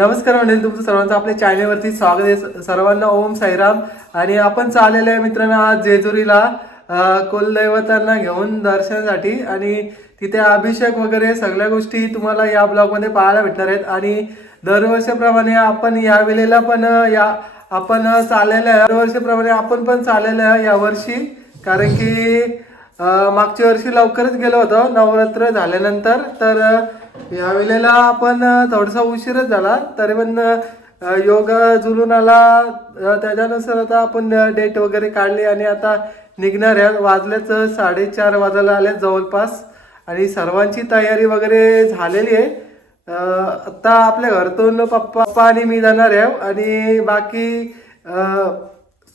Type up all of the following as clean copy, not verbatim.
नमस्कार मंडळी, तुमचं सर्वांचं आपल्या चॅनलवरती स्वागत आहे. सर्वांना ओम साईराम. आणि आपण चाललेलो आहे मित्रांनो आज जेजुरीला कुलदैवतांना घेऊन दर्शनासाठी. आणि तिथे अभिषेक वगैरे सगळ्या गोष्टी तुम्हाला या ब्लॉगमध्ये पाहायला भेटणार आहेत. आणि दरवर्षीप्रमाणे आपण या वेळेला पण आपण चाललेलो आहे. दरवर्षीप्रमाणे आपण पण चाललेलो आहे यावर्षी, कारण की मागच्या वर्षी लवकरच गेलो होतो नवरात्र झाल्यानंतर. तर या वेळेला आपण थोडासा उशीरच झाला, तरी पण योग जुलून आला. त्याच्यानुसार आता आपण डेट वगैरे काढली आणि आता निघणार आहे. वाजल्याच 4:30 वाजायला आले जवळपास. आणि सर्वांची तयारी वगैरे झालेली आहे. आता आपल्या घरातून पप्पा आणि मी जाणार आहे आणि बाकी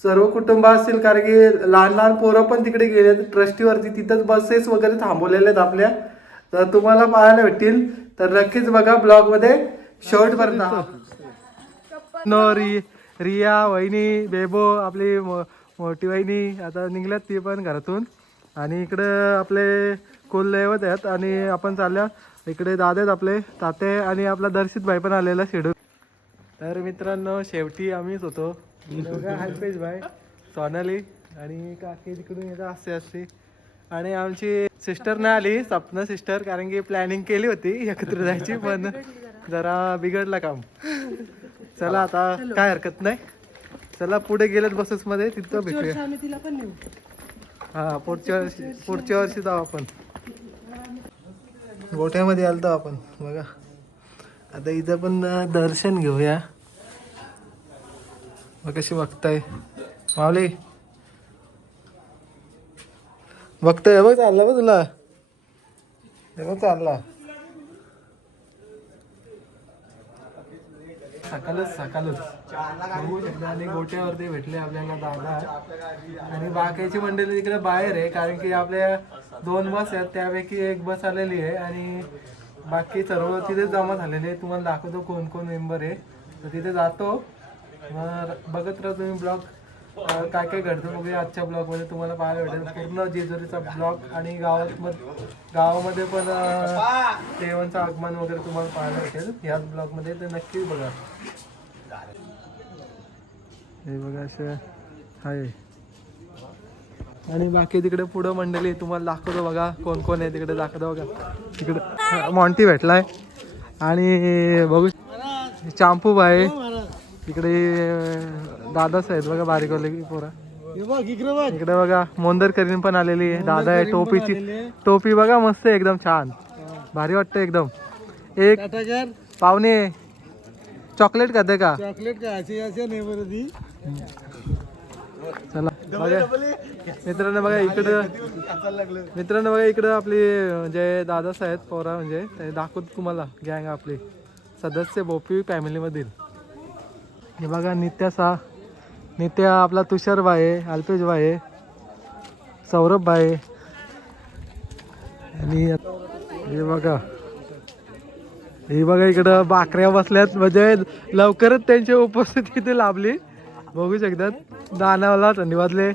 सर्व कुटुंब असतील, कारण की लहान लहान पोरं पण तिकडे गेले ट्रस्टीवरती. तिथंच बसेस वगैरे थांबवलेले आहेत आपल्या, तर तुम्हाला पाहायला भेटतील. तर नक्कीच बघा ब्लॉग मध्ये शेवटपर्यंत. रिया वहिनी, बेबो आपली मोठी वहिनी आता निघल्यात ती पण घरातून. आणि इकडं आपले कुलदैवत आहेत आणि आपण चालल्या इकडे. दादा आहेत आपले ताते आणि आपला दर्शित भाई पण आलेला शेडूल. तर मित्रांनो शेवटी आम्हीच होतो. हल्पेश भाई, सोनाली आणि काकी तिकडून येतात असे असते. आणि आमची सिस्टर नाही आली, सपना सिस्टर, कारण की प्लॅनिंग केली होती एकत्र जायची, पण जरा बिघडला काम. चला आता काय हरकत नाही. चला पुढे गेलेत बसेस मध्ये, तिथं भेटूया. हा पुढच्या वर्षी जाऊ आपण. गोठ्यामध्ये आलतो आपण बघा. आता इथं पण दर्शन घेऊया. मग कशी बघताय माऊली, बघतोय बघ, चालला बघ तुला, बघ चालला सकाळच आणि गोट्यावरती भेटले आपल्याला दादा. आणि बाकीची मंडळी तिकडे बाहेर आहे, कारण की आपल्या 2 बस आहेत, त्यापैकी एक बस आलेली आहे आणि बाकी सर्व तिथे जमा झालेले आहे. तुम्हाला दाखवतो कोण कोण मेंबर आहे. तर तिथे जातो, बघत राहा तुम्ही ब्लॉग. काय काय घडतं बघूया आजच्या ब्लॉगमध्ये, तुम्हाला पाहायला भेटेल पूर्ण जेजुरीचा ब्लॉग. आणि गावामध्ये पण देवांचं आगमन वगैरे तुम्हाला पाहायला भेटेल याच ब्लॉगमध्ये, तर नक्की बघा. हे बघा असं आहे. आणि बाकी तिकडे पुढं मंडळी तुम्हाला दाखवतो बघा कोण कोण आहे तिकडे. दाखवतो बघा, तिकडे मॉन्टी भेटलाय आणि बघू चांपू बाई इकडे. दादाच आहेत बघा, बारीक वाले पोरा. इकडे बघा मोंदरकरीन पण आलेली आहे. दादा आहे, टोपी बघा मस्त आहे, एकदम छान भारी वाटतं एकदम. एक पाहुणे चॉकलेट खाते का? चॉकलेट चला मित्रांनो बघा इकडं आपली जे दादाच आहेत पोरा, म्हणजे ते दाखवतो तुम्हाला गँग आपली सदस्य बोपी फॅमिली मधील. हे बघा नित्या आपला तुषार भाई आहे, अल्पेश भाई आहे, सौरभ भाई. आणि हे बघा इकडं बाकऱ्या बसल्यात, म्हणजे लवकरच त्यांची उपस्थिती इथे लाभली. बघू शकतात दानावाला थंडी वाजले.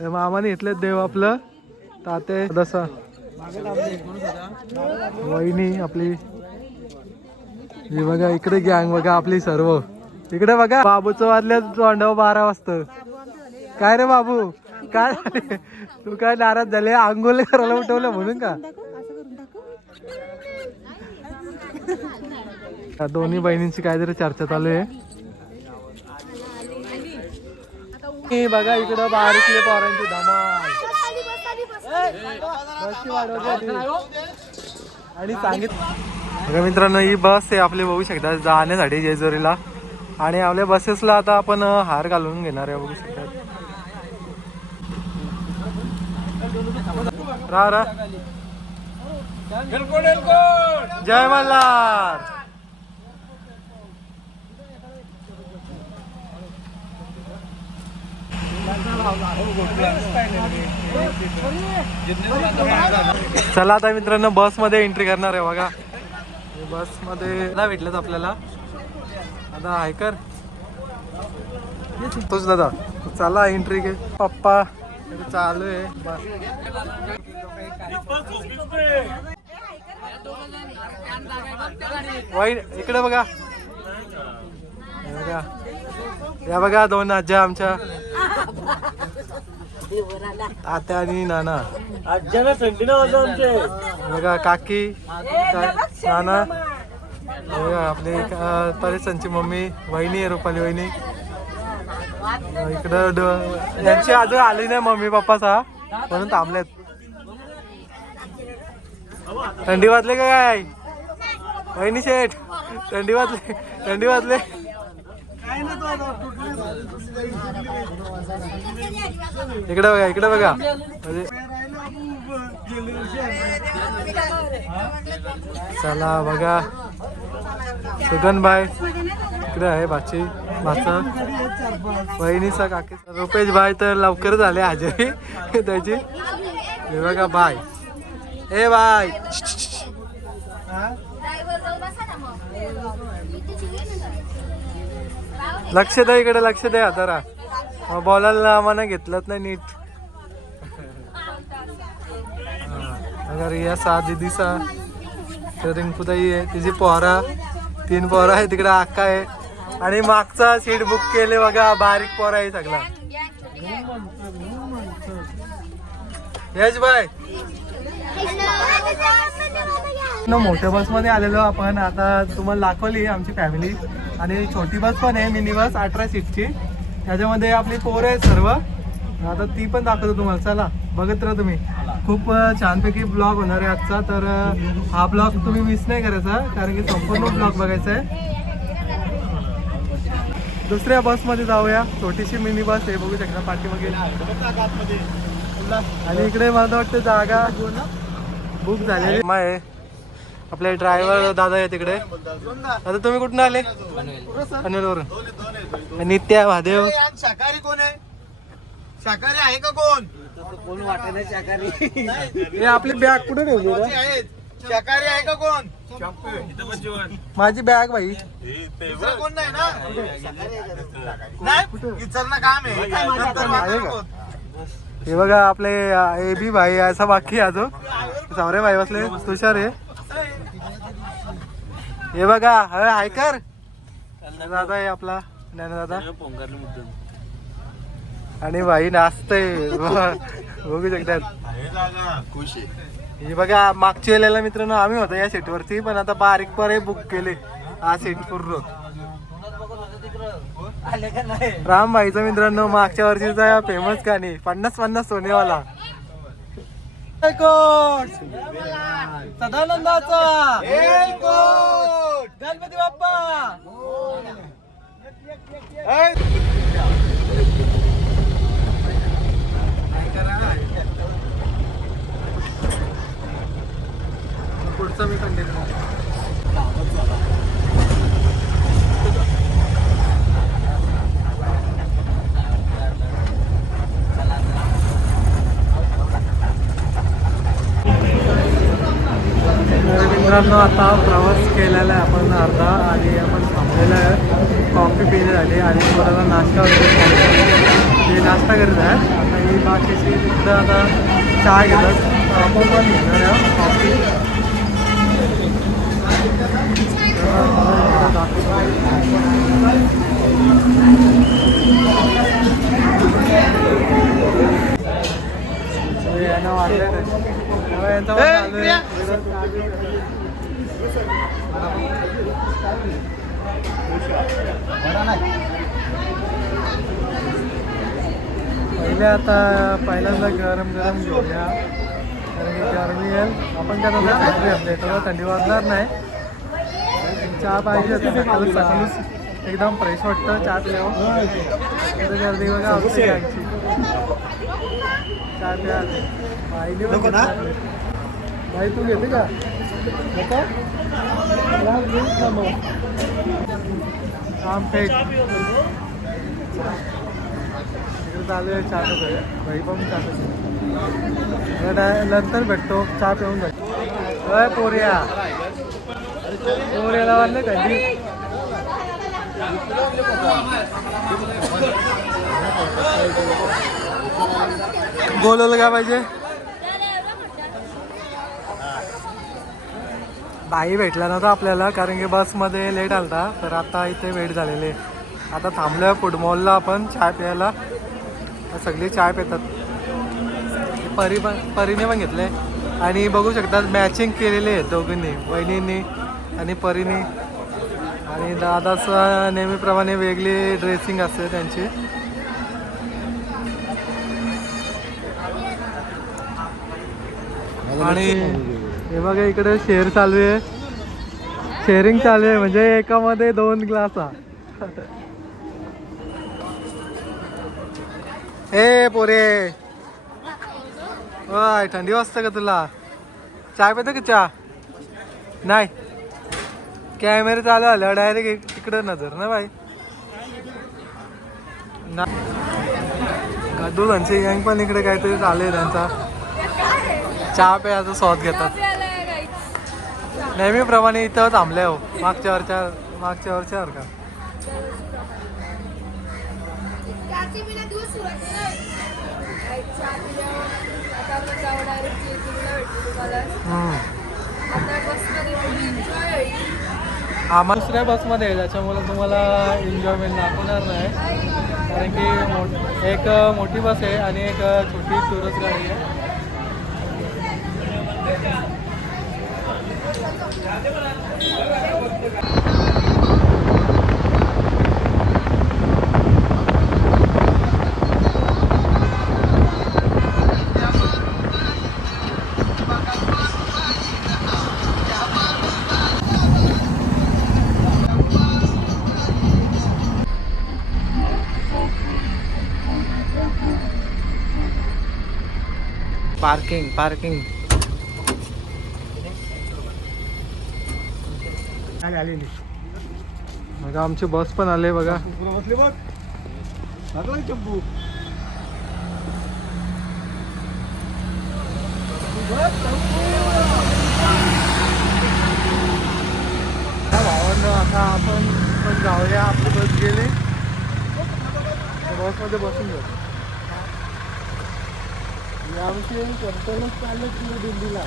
मामाने घेतले देव आपलं ताते दसा वहिनी आपली. हे बघा इकडे गँग बघा आपली सर्व. इकडे बघा बाबूचं वाजल्या तोंडावर 12 वाजता. काय रे बाबू, काय झाले? तू काय नाराज झाले? आंघोळ करायला उठवलं म्हणून का? दोन्ही बहिणींची काहीतरी चर्चा चालू आहे. बघा इकडं बारीकले पोरांची धमाल. आणि सांगितलं मित्रांनो ही बस आहे आपली, बघू शकता जाण्यासाठी जेजुरीला. आणि आपल्या बसेसला आता आपण हार घालून घेणार आहे, बघू शकता. रा जय मल्हार. चला आता मित्रांनो बस मध्ये एंट्री करणार आहे बघा. बस मध्ये भेटलेत आपल्याला. दादा ऐकर तोच दादा, चला एंट्री घे. पप्पा चालू आहे वाईट. इकडे बघा या बघा दोन आज्या आमच्या, आत्या आणि नाना. आज्याला थंडी ना वाजव आमचे. बघा काकी, नाना, बघा आपली परेशांची मम्मी, वहिनी आहे रुपाली वहिनी. इकडं यांची अजून आली नाही मम्मी पप्पाचा, म्हणून थांबलेत. थंडी वाजले का काय वहिनी शेठ? थंडी वाजले, थंडी वाजले. इकडे बघा, इकडे बघा. म्हणजे चला बघा सुगन इकडे आहे बाची भाचा वहिनीचा काकी. रुपेश भाई तर लवकर झाले हजेरी त्याची. हे बघा बाय, ए बाय, लक्ष द्या इकडे, लक्ष द्या जरा. बोलायला आम्हाला घेतलंच नाही नीट. रिया सा दिदीचा रिंकूताई आहे, तिची पोरा, 3 पोरा आहे. तिकडे अक्का आहे आणि मागचा सीट बुक केले बघा, बारीक पोरा आहे सगळा. यश बाय, मोठ्या बस मध्ये आलेलो आपण. आता तुम्हाला दाखवली आमची फॅमिली. आणि छोटी बस पण आहे, मिनी बस 18 सीटची. त्याच्यामध्ये आपली पोरं आहेत सर्व. आता ती पण दाखवतो तुम्हाला. चला बघत राहा तुम्ही. खूप छानपैकी ब्लॉग होणार आहे आजचा. तर हा ब्लॉग तुम्ही मिस नाही करायचा, कारण की संपूर्ण ब्लॉग बघायचा आहे. दुसऱ्या बसमध्ये जाऊया. छोटीशी मिनी बस आहे, बघू शकता पाठीमागे. आणि इकडे मला वाटतं जागा बुक झालेली आहे. आपले ड्रायव्हर दादा आहे तिकडे. आता तुम्ही कुठून आले? पनवेलवरून. नित्या महादेव. शाकाहारी कोण आहे? शाकाहारी आहे का कोण? कोण वाटत नाही शाकाहारी. हे आपली बॅग कुठे ठेवली? शाकाहारी आहे का कोण? माझी बॅग भाई. कोण नाही ना? नाही विचारणं काम आहे. हे बघा आपले ए बी भाई असा बाकी अजून सावरे भाई बसले. तुषार आहे. हे बघा ऐकर दादा आहे आपला ज्ञान दादा. आणि भाई नाचतय बघू शकतात. हे बघा मागच्या वेळेला मित्रांनो आम्ही होतो या सीटवरती, पण आता बारीक पर बुक केले हा सीट पूर्ण. राम भाईचा मित्रांनो मागच्या वर्षीचा फेमस गाणी 50-50 सोनेवाला. सदानंदाचा गणपती बाप्पा. पुढचं मी कंटिन्यू. मित्रांनो आता प्रवास केलेला आहे आपण अर्धा, आणि आपण थांबलेला आहे. कॉफी पिणे झाली आणि थोडासा नाश्ता वगैरे ते नाश्ता करत आहे. आता ही बाकीची तिकडं आता चहा घेतात, आपण पण घेणार आहे कॉफी. यांना वाटलं पहिले आता पहिल्यांदा गरम गरम घेऊया, कारण की गरमी येईल. आपण काय थंडी असते थोडं थंडी वाजणार नाही. चहा पाहिजे होती सकाळी सकाळीच, एकदम फ्रेश वाटतं चहा पिल्यावर. गर्दी बघा आमची गायची चहा प्या. भाई तू घेते का? काम पेट तिकडे चालू आहे चहाच आहे. भाई पण चहाच आहे. नंतर भेटतो चहा पिऊन जातो. अय पोऱ्या पोऱ्याला वाटलं कधी बोलवलं काय पाहिजे. बाई भेटला नव्हता आपल्याला, कारण की बसमध्ये लेट आलता. तर आता इथे वेट झालेले आता थांबलोय फूड मॉलला आपण चाय प्यायला. सगळे चाय पितात. परीने पण घेतलंय आणि बघू शकतात मॅचिंग केलेले आहेत दोघींनी, वहिनींनी आणि परीने. आणि दादाचं नेहमीप्रमाणे वेगळी ड्रेसिंग असते त्यांची. आणि हे बघा इकडे शेअर चालू आहे, शेअरिंग चालू आहे, म्हणजे एकामध्ये 2 ग्लास. ए पोरे, होय थंडी वाजते का तुला? चाय पितो की चहा? नाही. कॅमेरे चालू आलं डायरेक्ट तिकडं नजर ना बाई. गड्डू त्यांचे गँग पण इकडे काहीतरी चालू आहे त्यांचा. चहा प्यायचा स्वाद घेतात. नेहमीप्रमाणे इथं थांबले हो, मागच्या वरच्या का. आम्हाला दुसऱ्या बसमध्ये आहे, त्याच्यामुळे तुम्हाला एन्जॉयमेंट दाखवणार नाही. कारण की एक मोठी बस आहे आणि एक छोटी टुरिस्ट गाडी आहे. पार्किंग आलेली. मग आमची बस पण आले बघा. बसले बघ चंपू. भावांनो आता आपण पण जाऊया. आपली बस गेली, बसमध्ये बसून जाऊ. आमची कंपनीच चाललं की दिल्लीला.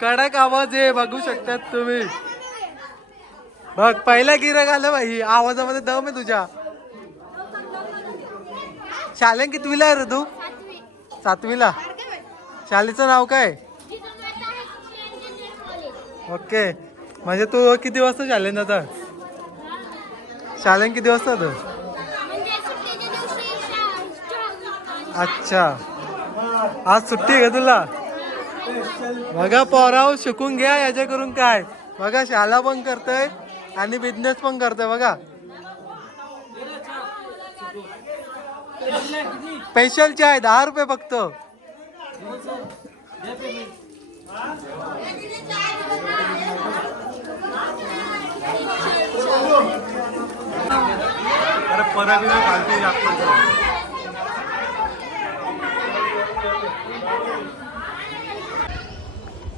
कडक आवाज आहे, बघू शकतात तुम्ही. बघ पहिला गिराक आलं बाई, आवाजामध्ये दम आहे तुझ्या. शालेन कितवीला आहे रे तू? 7वीला. शालेचं नाव काय? ओके, म्हणजे तू किती वाजता शालेन जाता? शालेन किती वाजता तू? अच्छा, आज सुट्टी आहे का तुला? बघा पोराव शिकून घ्या याच्या करून काय. बघा शाळा पण करतोय आणि बिझनेस पण करतोय बघा. स्पेशल चाय 10 रुपये फक्त.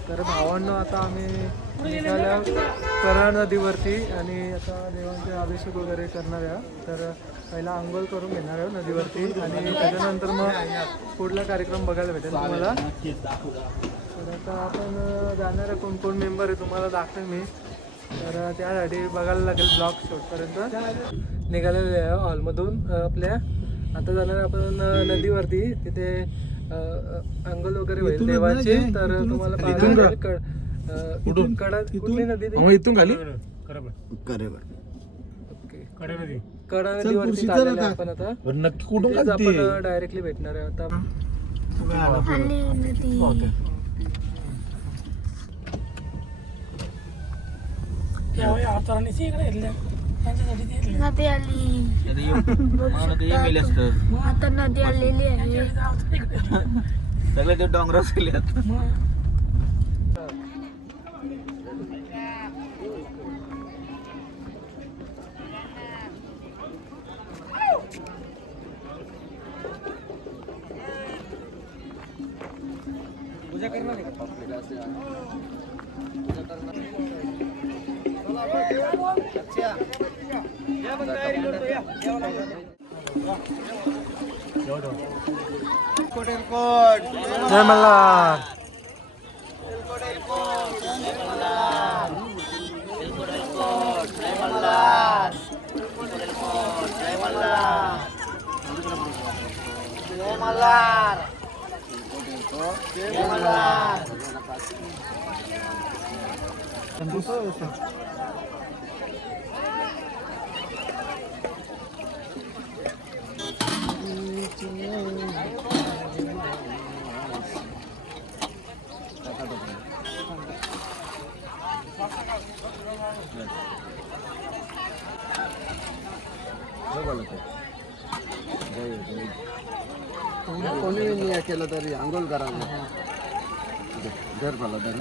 तर भावांनो आता आम्ही निघाल्या करा नदीवरती आणि आता देवांचे अभिषेक वगैरे करणार आहे. तर पहिला आंघोळ करून घेणार आहे नदीवरती आणि त्याच्यानंतर मग पुढला कार्यक्रम बघायला भेटेल तुम्हाला. तर आता आपण जाणार आहे, कोण कोण मेंबर आहे तुम्हाला दाखवेन मी. तर त्यासाठी बघायला लागेल ब्लॉग शेवटपर्यंत. निघालेले आहे हॉलमधून आपल्या. आता जाणार आपण नदीवरती, तिथे अंघोळ वगैरे होईल देवाची. तर तुम्हाला कुठली नदी? इथून खाली करेबर कडा नदीवरती चाललेलो आहे आपण आता. नक्की कुठून तिथेच काढते? आपण डायरेक्टली भेटणार आहे आता. नदी आली. आता नदी आलेली आहे. सगळे ते डोंगरावर गेले. पूजा करणार आहे का? जय मल्हार. कोणी केलं तरी आंघोळ करा. धर मला धर.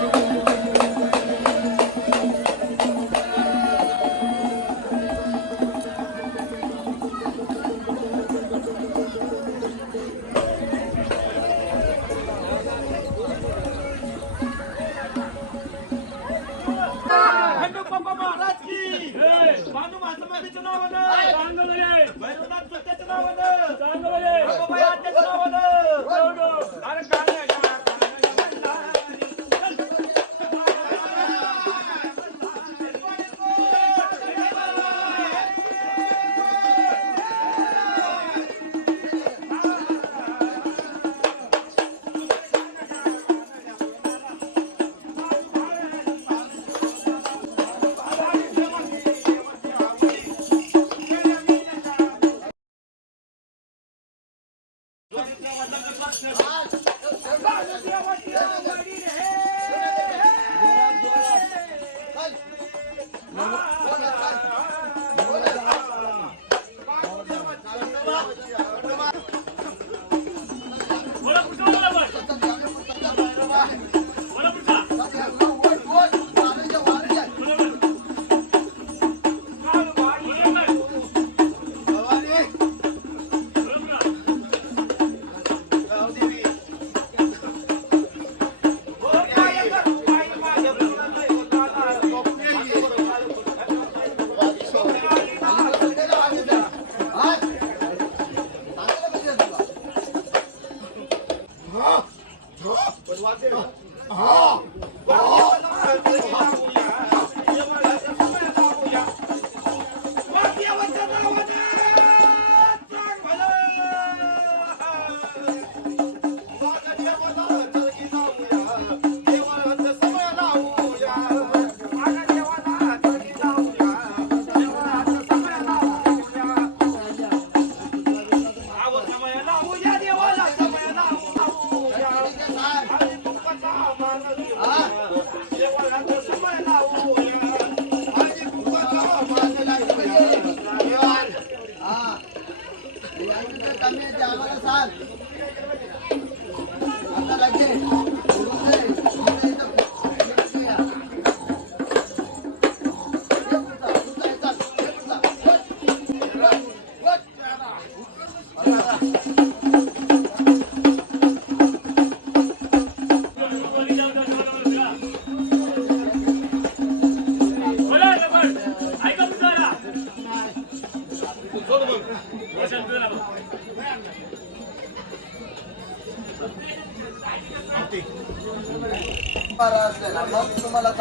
तुम्हाला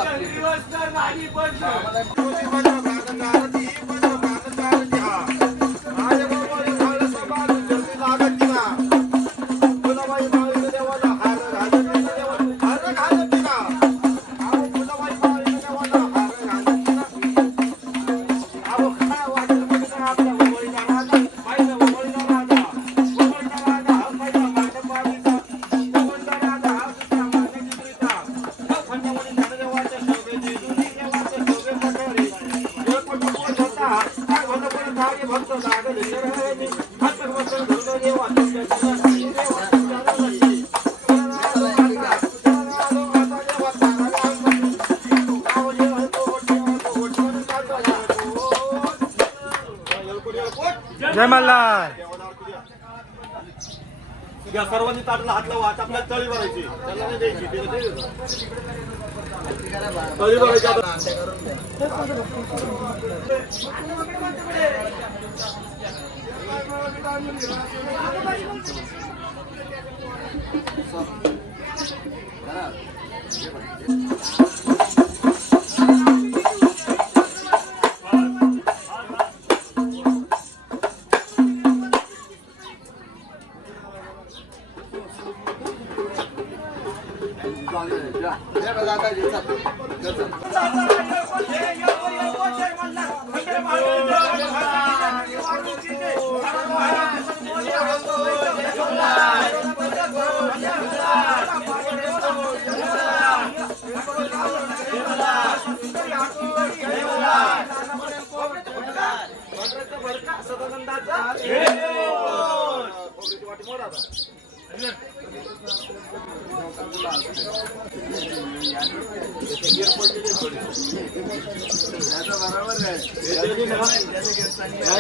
जय मल्हार. या सर्वांनी ताटला हात लावा. आता आपल्याला तळी भरायची. त्याला नाही द्यायची. तळी भरायची आता.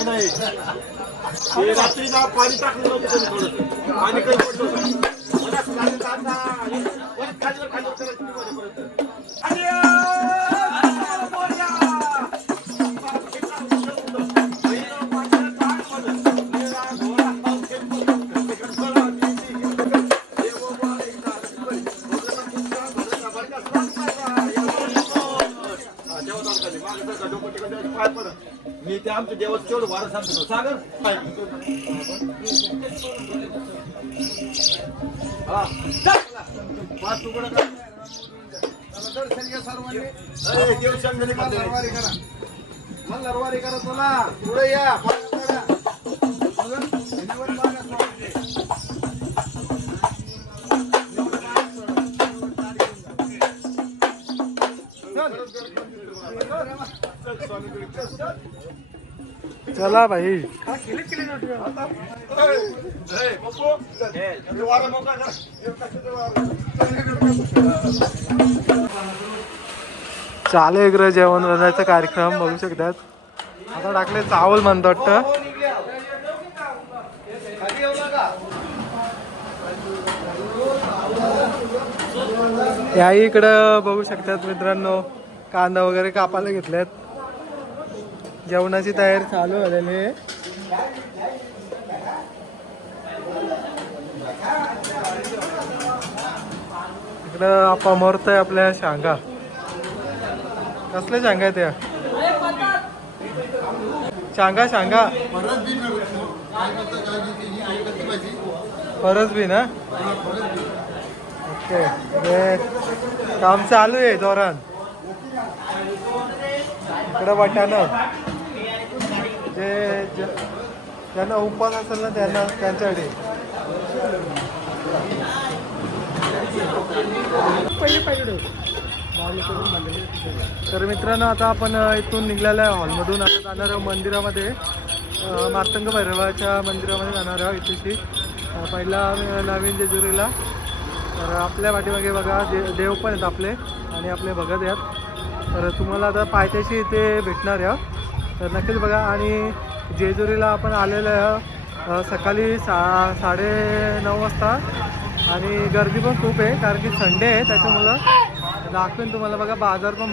नाही रात्री ना पाणी टाकलं थोडं पाणी काही पडलं मी ते आमच्या देवाचं तेवढं वारं सांगतो सागर मल्हारवारी करा तुला पुढे या चला भाई. चालू इकडे जेवण बनवायचा कार्यक्रम बघू शकतात. आता टाकले चावल म्हणतो वाटतं. याही इकडं बघू शकतात मित्रांनो, कांदा वगैरे कापायला घेतल्यात. जेवणाची तयारी चालू झालेली आहे. इकडं आपा मरतोय आपल्या शांगा. कसले शांगा आहेत त्या? शांगा शांगा फरस बी ना. ओके, काम चालू आहे जोरान. इकडं वाटाणं जे ज्यांना उपवास असेल ना त्यांना त्यांच्याकडे. तर मित्रांनो आता आपण इथून निघलेलं आहे हॉलमधून. आता जाणार आहोत मंदिरामध्ये, मार्तंग भैरवाच्या मंदिरामध्ये जाणार आहोत इथेशी. पहिला नवीन जेजुरीला. तर आपल्या पाठीमागे बघा देव पण आहेत आपले आणि आपले भगत आहेत. तर तुम्हाला आता पायथ्याशी इथे भेटणार आहे. तर नक्कीच बघा. आणि जेजुरीला आपण आलेलं आहे सकाळी 9:30 वाजता. आणि गर्दी पण खूप आहे कारण की संडे आहे, त्याच्यामुळं दाखवेन तुम्हाला. बघा बाजार पण